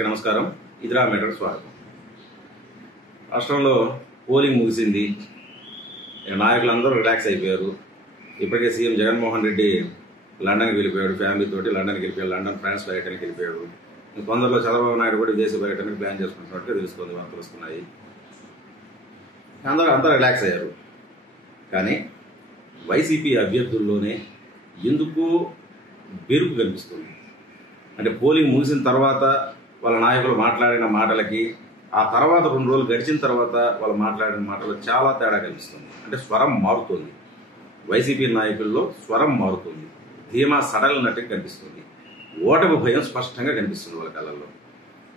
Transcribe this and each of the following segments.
అందరికీ నమస్కారం. ఇదిరా మీటర్ స్వాగతం. రాష్ట్రంలో పోలింగ్ ముగిసింది. నాయకులందరూ రిలాక్స్ అయిపోయారు. ఇప్పటికే సీఎం జగన్మోహన్ రెడ్డి లండన్కి వెళ్ళిపోయాడు. ఫ్యామిలీతోటి లండన్కి వెళ్ళిపోయాడు. లండన్ ఫ్రాన్స్ పర్యటనకి వెళ్ళిపోయాడు. తొందరలో చంద్రబాబు నాయుడు కూడా విదేశీ పర్యటనకి ప్లాన్ చేసుకుంటున్నట్టుగా తెలుస్తుంది, వార్తలు వస్తున్నాయి. అంతా రిలాక్స్ అయ్యారు. కానీ వైసీపీ అభ్యర్థుల్లోనే ఎందుకు బెరుకు కనిపిస్తుంది. అంటే పోలింగ్ ముగిసిన తర్వాత వాళ్ళ నాయకులు మాట్లాడిన మాటలకి ఆ తర్వాత 2 రోజులు గడిచిన తర్వాత వాళ్ళు మాట్లాడిన మాటలు చాలా తేడా కనిపిస్తుంది. అంటే స్వరం మారుతుంది. వైసీపీ నాయకుల్లో స్వరం మారుతుంది. ధీమా సడలినట్టుగా కనిపిస్తుంది. ఓటమి భయం స్పష్టంగా కనిపిస్తుంది వాళ్ళ కళ్ళల్లో.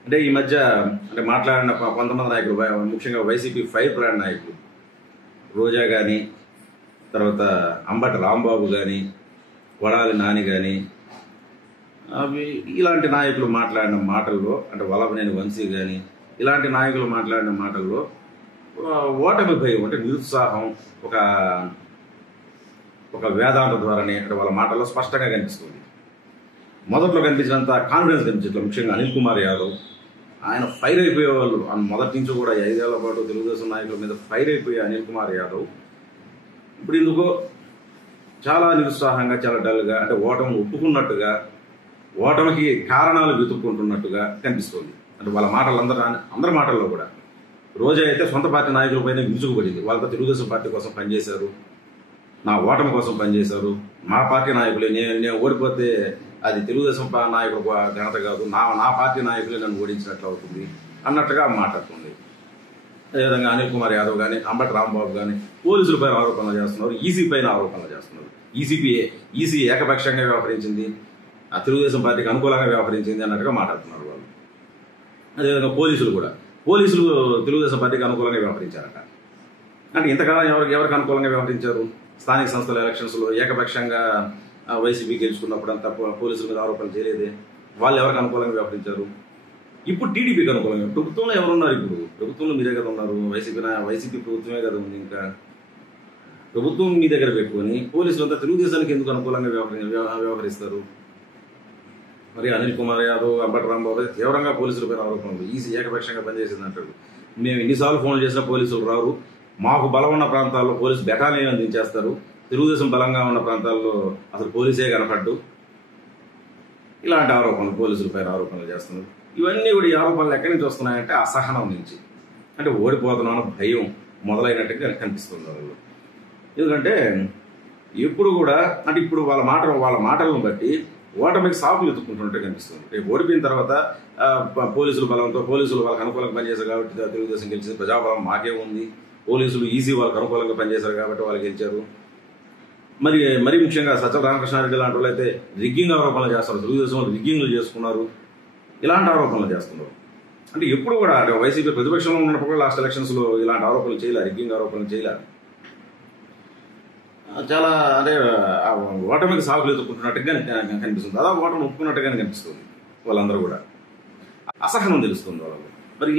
అంటే ఈ మధ్య అంటే మాట్లాడిన కొంతమంది నాయకులు, ముఖ్యంగా వైసీపీ ఫైర్ బ్రాండ్ నాయకులు రోజా కానీ, తర్వాత అంబటి రాంబాబు కానీ, కొడాలి నాని కానీ, ఇలాంటి నాయకులు మాట్లాడిన మాటల్లో, అంటే వల్లభనేని వంశీ కానీ, ఇలాంటి నాయకులు మాట్లాడిన మాటల్లో ఓటమి భయం, అంటే నిరుత్సాహం ఒక వేదాంత ద్వారానే అంటే వాళ్ళ మాటల్లో స్పష్టంగా కనిపిస్తుంది. మొదట్లో కనిపించినంత కాన్ఫిడెన్స్ కనిపించట్లేదు. ముఖ్యంగా అనిల్ కుమార్ యాదవ్, ఆయన ఫైర్ అయిపోయేవాళ్ళు. మొదటి నుంచి కూడా 5 ఏళ్ల పాటు తెలుగుదేశం నాయకుల మీద ఫైర్ అయిపోయే అనిల్ కుమార్ యాదవ్ ఇప్పుడు ఎందుకో చాలా నిరుత్సాహంగా, చాలా డల్గా, అంటే ఓటమిని ఒప్పుకున్నట్టుగా, ఓటమికి కారణాలు వెతుక్కుంటున్నట్టుగా కనిపిస్తుంది. అంటే వాళ్ళ మాటలు అందరి మాటల్లో కూడా రోజా అయితే సొంత పార్టీ నాయకులపైన విరుచుకుపడింది. వాళ్ళతో తెలుగుదేశం పార్టీ కోసం పనిచేశారు, నా ఓటమి కోసం పనిచేశారు, మా పార్టీ నాయకులే, నేను ఓడిపోతే అది తెలుగుదేశం నాయకుల ఘనత కాదు, నా పార్టీ నాయకులే నన్ను ఓడించినట్లు అవుతుంది అన్నట్టుగా మాట్లాడుతుంది. అదేవిధంగా అనిల్ కుమార్ యాదవ్ కానీ, అంబటి రాంబాబు కానీ పోలీసులపైన ఆరోపణలు చేస్తున్నారు, ఈసీ పైన ఆరోపణలు చేస్తున్నారు. ఈసీ ఏకపక్షంగా వ్యవహరించింది, ఆ తెలుగుదేశం పార్టీకి అనుకూలంగా వ్యవహరించింది అన్నట్టుగా మాట్లాడుతున్నారు వాళ్ళు. అదేవిధంగా పోలీసులు తెలుగుదేశం పార్టీకి అనుకూలంగా వ్యవహరించారట. అంటే ఇంతకాలం ఎవరికి అనుకూలంగా వ్యవహరించారు? స్థానిక సంస్థల ఎలక్షన్స్లో ఏకపక్షంగా వైసీపీ గెలుచుకున్నప్పుడు అంతా పోలీసుల మీద ఆరోపణలు చేయలేదే. వాళ్ళు ఎవరికి అనుకూలంగా వ్యవహరించారు? ఇప్పుడు టీడీపీకి అనుకూలంగా. ప్రభుత్వంలో ఎవరున్నారు? ఇప్పుడు ప్రభుత్వంలో మీరే కదా ఉన్నారు. వైసీపీ ప్రభుత్వమే కదా ఉంది. ఇంకా ప్రభుత్వం మీ దగ్గర పెట్టుకొని పోలీసులంతా తెలుగుదేశానికి ఎందుకు అనుకూలంగా వ్యవహరిస్తారు? మరి అనిల్ కుమార్ యాదవ్, అంబటి రాంబాబు తీవ్రంగా పోలీసులపైన ఆరోపణలు, ఈసీ ఏకపక్షంగా పనిచేసింది అంటారు. మేము ఎన్నిసార్లు ఫోన్లు చేసినా పోలీసులు రారు, మాకు బలం ఉన్న ప్రాంతాల్లో పోలీసు బెటాలియన్ దించేస్తారు, తెలుగుదేశం బలంగా ఉన్న ప్రాంతాల్లో అసలు పోలీసే కనపడ్డు, ఇలాంటి ఆరోపణలు, పోలీసులపైన ఆరోపణలు చేస్తున్నారు. ఇవన్నీ కూడా ఈ ఆరోపణలు ఎక్కడి నుంచి వస్తున్నాయంటే అసహనం నుంచి, అంటే ఓడిపోతున్నాను భయం మొదలైనట్టుగా కనిపిస్తుంది వాళ్ళు. ఎందుకంటే ఎప్పుడు కూడా అంటే ఇప్పుడు వాళ్ళ మాటలను బట్టి ఓటమికి సాకులు ఎత్తుకుంటున్నట్టు కనిపిస్తుంది. రేపు ఓడిపోయిన తర్వాత పోలీసుల బలంతో, పోలీసులు వాళ్ళకి అనుకూలంగా పనిచేశారు కాబట్టి తెలుగుదేశం గెలిచింది, ప్రజాబలం మాకే ఉంది, పోలీసులు ఈసీ వాళ్ళకి అనుకూలంగా పనిచేశారు కాబట్టి వాళ్ళు గెలిచారు. మరి ముఖ్యంగా సజ్జల రామకృష్ణారెడ్డి లాంటి వాళ్ళు అయితే రిగ్గింగ్ ఆరోపణలు చేస్తారు, తెలుగుదేశం వాళ్ళు రిగ్గింగ్లు చేసుకున్నారు, ఇలాంటి ఆరోపణలు చేస్తున్నారు. అంటే ఎప్పుడు కూడా అంటే వైసీపీ ప్రతిపక్షంలో ఉన్నప్పుడు కూడా లాస్ట్ ఎలక్షన్స్లో ఇలాంటి ఆరోపణలు చేయలేదు, రిగ్గింగ్ ఆరోపణలు చేయలేదు. చాలా అంటే ఓటమికి సాగులు ఎత్తుకుంటున్నట్టుగా కనిపిస్తుంది. అలా ఓటమి ఒప్పుకున్నట్టుగానే కనిపిస్తుంది. వాళ్ళందరూ కూడా అసహనం తెలుస్తుంది వాళ్ళకు. మరి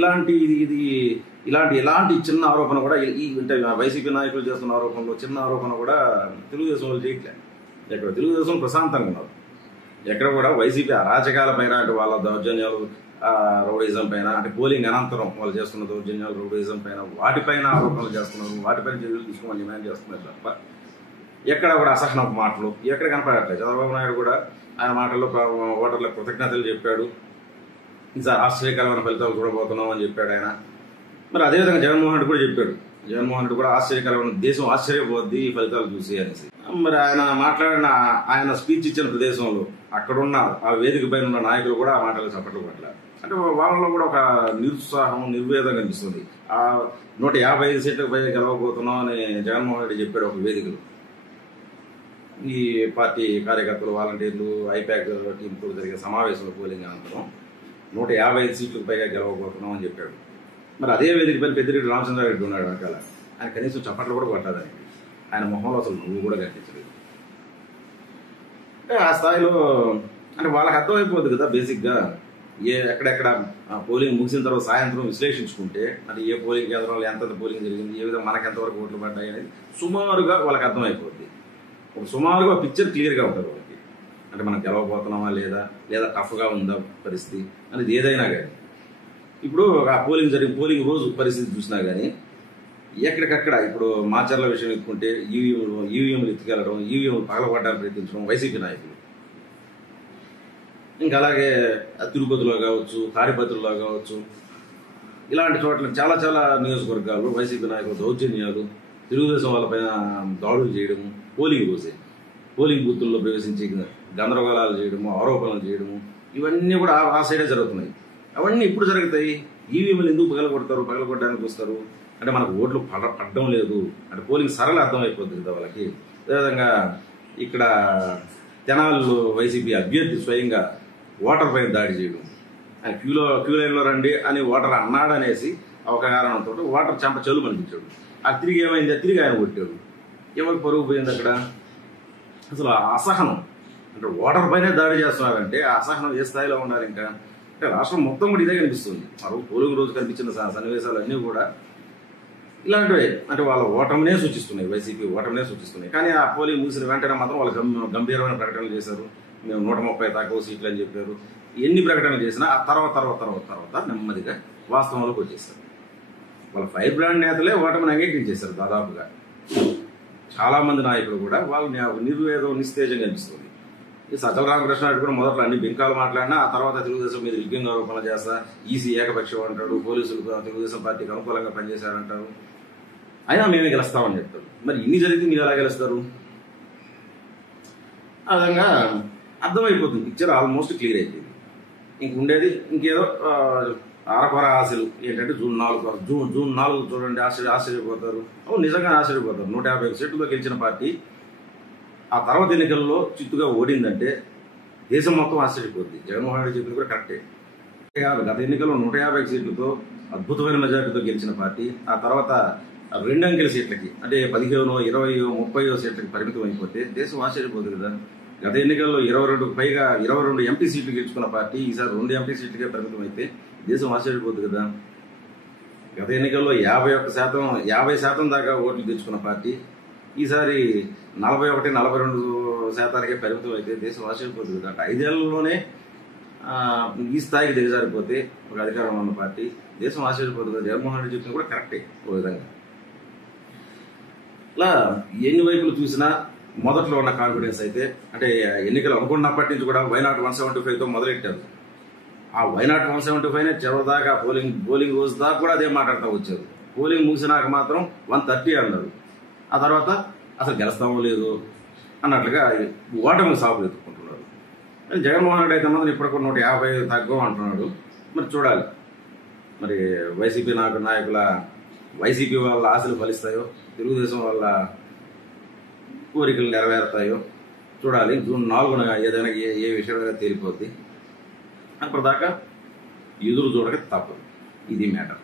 ఇలాంటి చిన్న ఆరోపణ కూడా అంటే వైసీపీ నాయకులు చేస్తున్న ఆరోపణలో చిన్న ఆరోపణ కూడా తెలుగుదేశం వాళ్ళు చేయట్లేదు. ఎక్కడ తెలుగుదేశం ప్రశాంతంగా ఉన్నారు. ఎక్కడ కూడా వైసీపీ అరాచకాల పైన, అంటే వాళ్ళ దౌర్జన్యాలు, రౌడీజం పైన, అంటే పోలింగ్ అనంతరం వాళ్ళు చేస్తున్న దౌర్జన్యాలు, రౌడీజం పైన, వాటిపైన ఆరోపణలు చేస్తున్నారు, వాటిపైన చర్యలు తీసుకోమని డిమాండ్ చేస్తున్నారు తప్ప ఎక్కడ కూడా అసహనం మాటలు ఎక్కడ కనపడట్లేదు. చంద్రబాబు నాయుడు కూడా ఆయన మాటల్లో ఓటర్లకు కృతజ్ఞతలు చెప్పాడు, ఈసారి ఆశ్చర్యకరమైన ఫలితాలు చూడబోతున్నాం అని చెప్పాడు ఆయన. మరి అదేవిధంగా జగన్మోహన్ రెడ్డి కూడా చెప్పాడు. జగన్మోహన్ రెడ్డి కూడా ఆశ్చర్యకరమైన, దేశం ఆశ్చర్యపోద్ది ఈ ఫలితాలు చూసి అనేసి. మరి ఆయన స్పీచ్ ఇచ్చిన ప్రదేశంలో అక్కడున్న ఆ వేదిక పైన ఉన్న నాయకులు కూడా ఆ మాటలు చప్పట్లు కొట్టలేదు. అంటే వాళ్ళలో కూడా ఒక నిరుత్సాహం, నిర్వేదం కనిపిస్తుంది. ఆ 155 సీట్లకు పై గెలవబోతున్నాం అని జగన్మోహన్ రెడ్డి చెప్పాడు ఒక వేదికలో. ఈ పార్టీ కార్యకర్తలు, వాలంటీర్లు, ఐపాక్ టీంతో జరిగే సమావేశంలో పోలింగ్ అనంతరం 155 సీట్లకు పైగా గెలవబోతున్నాం అని చెప్పాడు. మరి అదే వేదిక పైన పెద్దిరెడ్డి రామచంద్రారెడ్డి ఉన్నాడు వెనకాల. ఆయన కనీసం చప్పట్లు కూడా కొట్టదని, ఆయన మొహంలో అసలు నువ్వు కూడా కనిపించలేదు. అంటే ఆ స్థాయిలో అంటే వాళ్ళకి అర్థమైపోద్ది కదా బేసిక్గా. ఎక్కడెక్కడ పోలింగ్ ముగిసిన తర్వాత సాయంత్రం విశ్లేషించుకుంటే అంటే ఏ పోలింగ్ కేంద్రంలో ఎంత పోలింగ్ జరిగింది, ఏ విధంగా మనకు ఎంతవరకు ఓట్లు పడ్డాయి అనేది సుమారుగా వాళ్ళకి అర్థమైపోద్ది. ఒక సుమారుగా పిక్చర్ క్లియర్గా ఉంటుంది వాళ్ళకి. అంటే మనం గెలవబోతున్నామా లేదా, లేదా టఫ్గా ఉందా పరిస్థితి అనేది ఏదైనా కానీ. ఇప్పుడు ఆ పోలింగ్ రోజు పరిస్థితి చూసినా కానీ ఎక్కడికక్కడ ఇప్పుడు మాచర్ల విషయం ఎత్తుకుంటే ఈవీఎంలు ఎత్తుకెళ్ళడం, ఈవీఎంలు పగలగొట్టడానికి ప్రయత్నించడం వైసీపీ నాయకులు. ఇంకా అలాగే తిరుపతిలో కావచ్చు, తాడిపత్రిలో కావచ్చు, ఇలాంటి చోట్ల చాలా చాలా నియోజకవర్గాల్లో వైసీపీ నాయకులు దౌర్జన్యాలు, తెలుగుదేశం వాళ్ళపైన దాడులు చేయడము, పోలింగ్ బూతుల్లో ప్రవేశించి గందరగోళాలు చేయడము, ఆరోపణలు చేయడము, ఇవన్నీ కూడా ఆ సైడే జరుగుతున్నాయి. అవన్నీ ఇప్పుడు జరుగుతాయి. ఈవీఎంలు ఎందుకు పగలగొట్టడానికి వస్తారు అంటే మనకు ఓట్లు పడడం లేదు అంటే పోలింగ్ సరళ అర్థమైపోతుంది కదా వాళ్ళకి. అదేవిధంగా ఇక్కడ తెనాలిలో వైసీపీ అభ్యర్థి స్వయంగా ఓటర్ పైన దాడి చేయడం, ఆయన క్యూ లైన్లో రండి అని ఓటర్ అన్నాడనేసి ఒక కారణంతో ఓటర్ చెంప చెల్లు అనిపించాడు. ఆ తిరిగి ఏమైంది, తిరిగి ఆయన కొట్టాడు. ఎవరికి పరుగు పోయింది అక్కడ? అసలు అసహనం అంటే ఓటర్ పైనే దాడి చేస్తున్నారంటే ఆ అసహనం ఏ స్థాయిలో ఉండాలి ఇంకా అంటే రాష్ట్రం మొత్తం కూడా ఇదే కనిపిస్తుంది. పోలింగ్ రోజు కనిపించిన సన్నివేశాలు అన్నీ కూడా ఇలాంటివే అంటే వాళ్ళ ఓటమినే సూచిస్తున్నాయి, వైసీపీ ఓటమినే సూచిస్తున్నాయి. కానీ ఆ పోలింగ్ ముగిసిన వెంటనే మాత్రం వాళ్ళు గంభీరమైన ప్రకటనలు చేశారు. మేము 130 తక్కువ సీట్లు అని చెప్పారు. ఎన్ని ప్రకటనలు చేసినా ఆ తర్వాత నెమ్మదిగా వాస్తవంలోకి వచ్చేస్తారు. వాళ్ళ ఫైర్ బ్రాండ్ నేతలే ఓటమిని అంగీకరించేశారు దాదాపుగా. చాలా మంది నాయకులు కూడా వాళ్ళు నిర్వేదం నిస్తేజం కనిపిస్తుంది. ఈ సజ్జల రామకృష్ణారెడ్డి కూడా మొదట్లో అన్ని బింకాలు మాట్లాడినా ఆ తర్వాత తెలుగుదేశం మీద విజ్ఞంగా ఆరోపణలు చేస్తా, ఈసీ ఏకపక్షం అంటాడు, పోలీసులు తెలుగుదేశం పార్టీకి అనుకూలంగా పనిచేశారంటారు, అయినా మేమే గెలుస్తామని చెప్తారు. మరి ఇన్ని జరిగితే మీరు ఎలా గెలుస్తారు? ఆ విధంగా అర్థమైపోతుంది, పిక్చర్ ఆల్మోస్ట్ క్లియర్ అయిపోయింది. ఇంకేదో అరకొర ఆశలు ఏంటంటే జూన్ 4 చూడండి ఆశ్చర్యపోతారు. నిజంగా ఆశ్చర్యపోతారు. 150 సీట్లతో గెలిచిన పార్టీ ఆ తర్వాత ఎన్నికల్లో చిత్తుగా ఓడిందంటే దేశం మొత్తం ఆశ్చర్యపోతుంది. జగన్మోహన్ రెడ్డి చెప్పింది కూడా కరెక్టే. గత ఎన్నికల్లో 150 సీట్లతో అద్భుతమైన మెజార్టీతో గెలిచిన పార్టీ ఆ తర్వాత 2 అంకెల సీట్లకి అంటే 15, 20, 30 సీట్లకి పరిమితం అయిపోతే దేశం ఆశ్చర్యపోతుంది కదా. గత ఎన్నికల్లో 22 ఎంపీ సీట్లు గెలుచుకున్న పార్టీ ఈసారి 2 ఎంపీ సీట్లకే పరిమితం అయితే దేశం ఆశ్చర్యపోతుంది కదా. గత ఎన్నికల్లో 50% దాకా ఓట్లు తెచ్చుకున్న పార్టీ ఈసారి 41, 42% పరిమితం అయితే దేశం ఆశ్చర్యపోతుంది కదా. 5 ఏళ్లలోనే ఈ స్థాయికి దిగజారిపోతే ఒక అధికారంలో ఉన్న పార్టీ దేశం ఆశ్చర్యపోతుంది. జగన్మోహన్ రెడ్డి చెప్పింది కూడా కరెక్టే ఓ విధంగా. ఇలా ఎన్ని వైపులు చూసినా మొదట్లో ఉన్న కాన్ఫిడెన్స్ అయితే అంటే ఎన్నికలు అనుకున్నప్పటి నుంచి కూడా వైనాట్ 175తో మొదలెట్టారు. ఆ వైనాట్ 175నే చివరిదాకా పోలింగ్ రోజు దాకా కూడా అదే మాట్లాడుతూ వచ్చారు. పోలింగ్ ముగిసినాక మాత్రం 130 అన్నారు. ఆ తర్వాత అసలు గెలుస్తామో లేదు అన్నట్లుగా ఓటమి సాగులు ఎత్తుకుంటున్నారు. జగన్మోహన్ రెడ్డి అయితే మాత్రం ఇప్పటికూ 150 తగ్గం అంటున్నాడు. మరి చూడాలి, మరి వైసీపీ వాళ్ళ ఆశలు ఫలిస్తాయో, తెలుగుదేశం వాళ్ళ కోరికలు నెరవేరుతాయో చూడాలి. జూన్ 4న ఏదైనా ఏ విషయమైనా తేలిపోద్ది. అప్పటిదాకా ఎదురు చూడక తప్పదు. ఇది మ్యాటర్.